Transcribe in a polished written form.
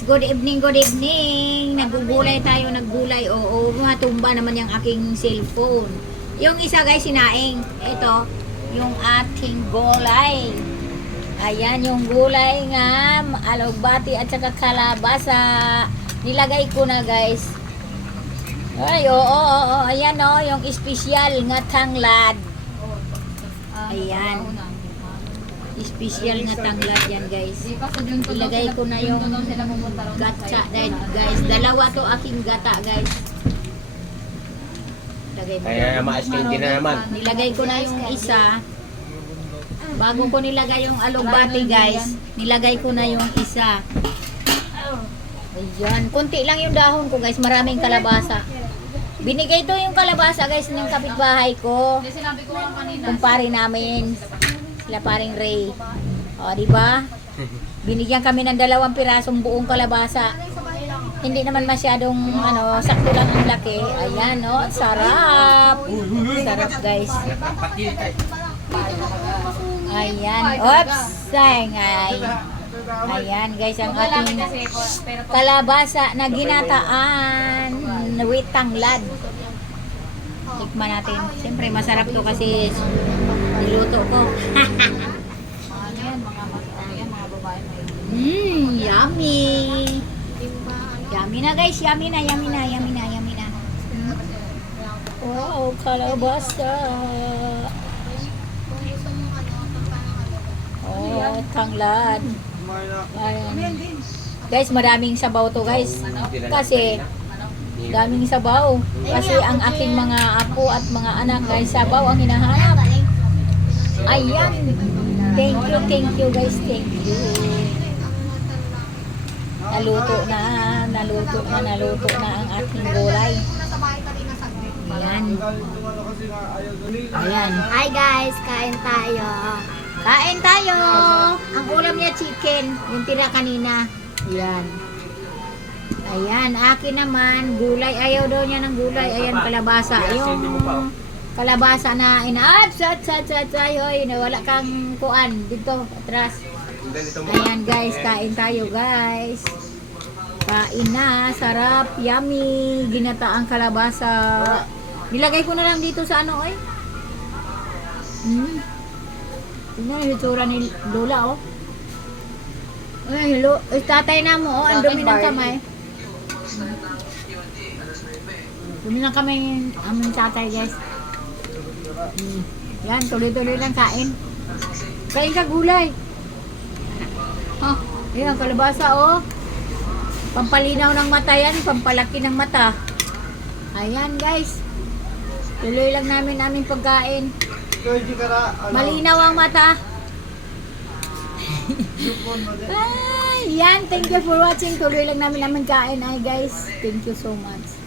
guys, good evening, good evening. Naggugulay tayo, naggulay. Oo, matumba naman yung aking cellphone. Yung isa guys, sinaing. Ito, yung ating gulay. Ayan, yung gulay nga, alugbati at saka kalabasa. Nilagay ko na guys. Ay, oo. Ayan o, yung espesyal nga tanglad. Ayan. Espesyal nga tanglad yan guys. Ilagay ko na yung gatsa guys. Dalawa to aking gata guys. Ilagay mo. Kaya ma-asking din na naman. Nilagay ko na yung isa. Bago ko nilagay yung alugbati guys, nilagay ko na yung isa. Ayan. Kunti lang yung dahon ko guys. Maraming kalabasa. Binigay to yung kalabasa guys ng kapitbahay ko. Kumpare namin. Sila paring Ray. O, di ba? Binigyan kami ng 2 pirasong buong kalabasa. Hindi naman masyadong sakto lang ang laki. Ayan, no? Sarap. Sarap, guys. Ayan. Oops. Ay. Ayan, guys, ang ating kalabasa na ginataan with tanglad. Tikman natin. Siyempre, masarap to kasi niluto ko. Yummy. Yummy na guys, yummy na. Wow, kalabasa. Oh, tanglad. Ayan. Guys, maraming sabaw to guys. Kasi daming sabaw. Kasi ang aking mga apo at mga anak guys, sabaw ang hinahanap. Ayan. Thank you guys. Thank you. Naluto na ang ating gulay. Ayan. Hi guys, kain tayo. Kain tayo. Ang ulam niya chicken, yung tira kanina. Ayan. Ayan, akin naman, gulay. Ayaw daw niya ng gulay. Ayan, kalabasa. Yung kalabasa na hoy, wala kang kuan dito, atras. Ayan guys, kain tayo guys. Kain na, sarap, yummy, ginataang kalabasa. Nilagay ko na lang dito sa oy. Tingnan yung itsura ni Lola, oh. Ay, hello. Tatay na mo, oh. Ang dumi ng kamay. Dumi ng kamay aming tatay, guys. Yan, tuloy-tuloy lang kain. Kain ka gulay. Ayan, kalabasa, oh. Pampalinaw ng mata yan, pampalaki ng mata. Ayan, guys. Tuloy lang namin aming pagkain. Malinaw ang mata. Ay, yan. Thank you for watching. Tuloy lang namin kain. Ay, guys. Thank you so much.